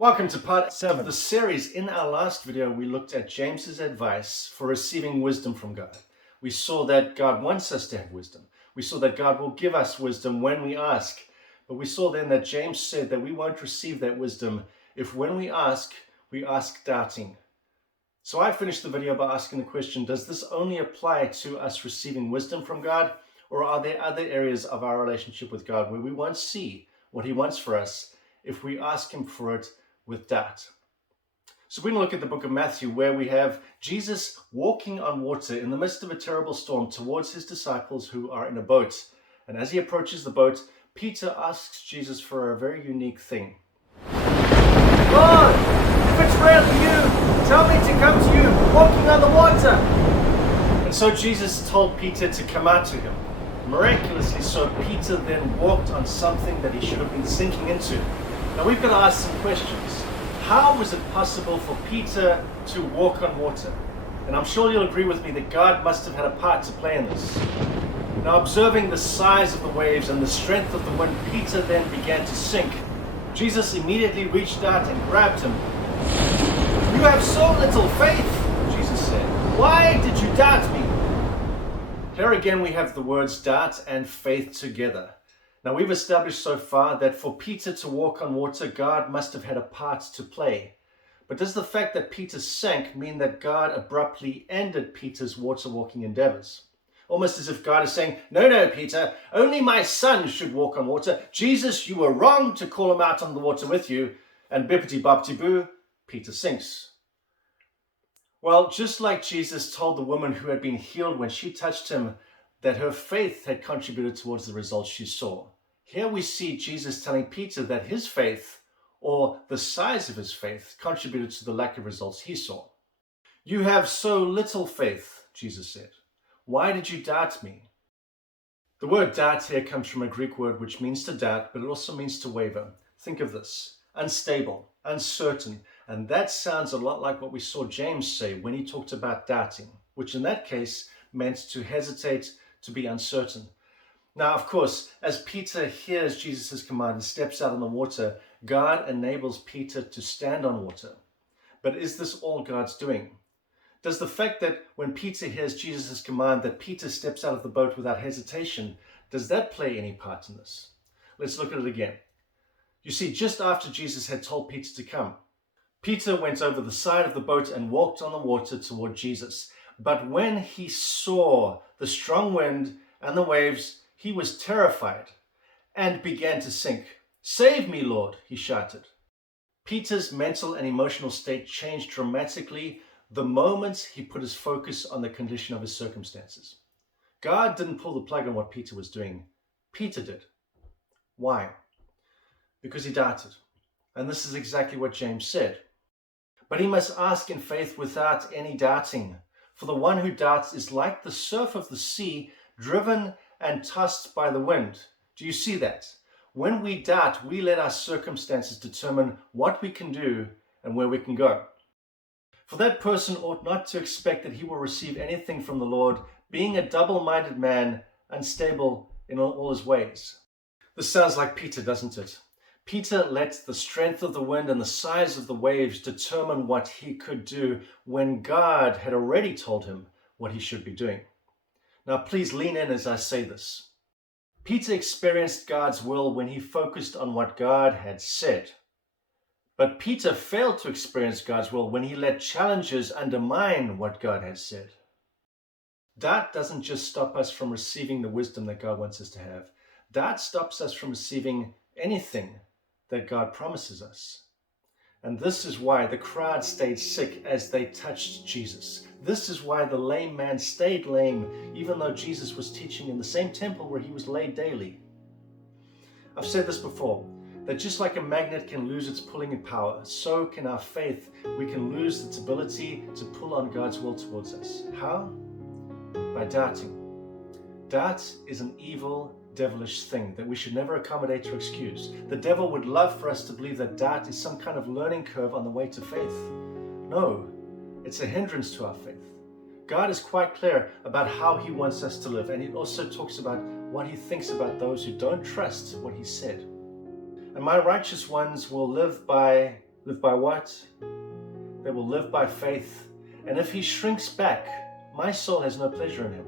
Welcome to part 7 of the series. In our last video, we looked at James's advice for receiving wisdom from God. We saw that God wants us to have wisdom. We saw that God will give us wisdom when we ask. But we saw then that James said that we won't receive that wisdom if when we ask doubting. So I finished the video by asking the question, does this only apply to us receiving wisdom from God? Or are there other areas of our relationship with God where we won't see what He wants for us if we ask Him for it with doubt? So we're going to look at the book of Matthew, where we have Jesus walking on water in the midst of a terrible storm towards His disciples who are in a boat. And as He approaches the boat, Peter asks Jesus for a very unique thing. "Lord, if it's really you, tell me to come to you walking on the water." And so Jesus told Peter to come out to him. Miraculously so, Peter then walked on something that he should have been sinking into. Now we've got to ask some questions. How was it possible for Peter to walk on water? And I'm sure you'll agree with me that God must have had a part to play in this. Now, observing the size of the waves and the strength of the wind, Peter then began to sink. Jesus immediately reached out and grabbed him. "You have so little faith," Jesus said. "Why did you doubt me?" Here again we have the words doubt and faith together. Now we've established so far that for Peter to walk on water, God must have had a part to play. But does the fact that Peter sank mean that God abruptly ended Peter's water walking endeavors? Almost as if God is saying, no, Peter, only my son should walk on water. Jesus, you were wrong to call him out on the water with you. And bippity-boppity-boo, Peter sinks. Well, just like Jesus told the woman who had been healed when she touched him that her faith had contributed towards the results she saw, here we see Jesus telling Peter that his faith, or the size of his faith, contributed to the lack of results he saw. "You have so little faith," Jesus said. "Why did you doubt me?" The word doubt here comes from a Greek word which means to doubt, but it also means to waver. Think of this: unstable, uncertain, and that sounds a lot like what we saw James say when he talked about doubting, which in that case meant to hesitate, to be uncertain. Now, of course, as Peter hears Jesus' command and steps out on the water, God enables Peter to stand on water. But is this all God's doing? Does the fact that when Peter hears Jesus' command that Peter steps out of the boat without hesitation, does that play any part in this? Let's look at it again. You see, just after Jesus had told Peter to come, Peter went over the side of the boat and walked on the water toward Jesus. But when he saw the strong wind and the waves, he was terrified and began to sink. "Save me, Lord," he shouted. Peter's mental and emotional state changed dramatically the moment he put his focus on the condition of his circumstances. God didn't pull the plug on what Peter was doing. Peter did. Why? Because he doubted. And this is exactly what James said. But he must ask in faith without any doubting. For the one who doubts is like the surf of the sea, driven and tossed by the wind. Do you see that? When we doubt, we let our circumstances determine what we can do and where we can go. For that person ought not to expect that he will receive anything from the Lord, being a double-minded man, unstable in all his ways. This sounds like Peter, doesn't it? Peter let the strength of the wind and the size of the waves determine what he could do when God had already told him what he should be doing. Now, please lean in as I say this. Peter experienced God's will when he focused on what God had said. But Peter failed to experience God's will when he let challenges undermine what God has said. Doubt doesn't just stop us from receiving the wisdom that God wants us to have. Doubt stops us from receiving anything that God promises us. And this is why the crowd stayed sick as they touched Jesus. This is why the lame man stayed lame, even though Jesus was teaching in the same temple where he was laid daily. I've said this before, that just like a magnet can lose its pulling power, so can our faith. We can lose its ability to pull on God's will towards us. How? By doubting. Doubt is an evil, devilish thing that we should never accommodate or excuse. The devil would love for us to believe that doubt is some kind of learning curve on the way to faith. No, it's a hindrance to our faith. God is quite clear about how he wants us to live, and he also talks about what he thinks about those who don't trust what he said. And my righteous ones will live by Live by what? They will live by faith. And if he shrinks back, my soul has no pleasure in him.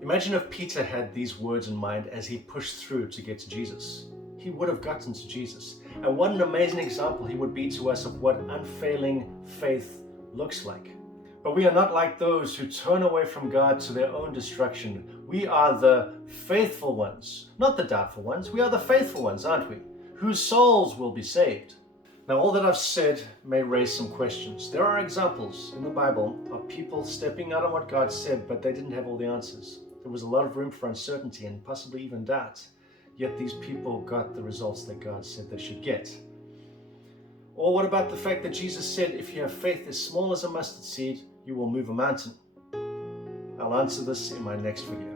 Imagine if Peter had these words in mind as he pushed through to get to Jesus. He would have gotten to Jesus. And what an amazing example he would be to us of what unfailing faith looks like. But we are not like those who turn away from God to their own destruction. We are the faithful ones, not the doubtful ones. We are the faithful ones, aren't we? Whose souls will be saved. Now, all that I've said may raise some questions. There are examples in the Bible of people stepping out on what God said, but they didn't have all the answers. There was a lot of room for uncertainty and possibly even doubt. Yet these people got the results that God said they should get. Or what about the fact that Jesus said, if you have faith as small as a mustard seed, you will move a mountain? I'll answer this in my next video.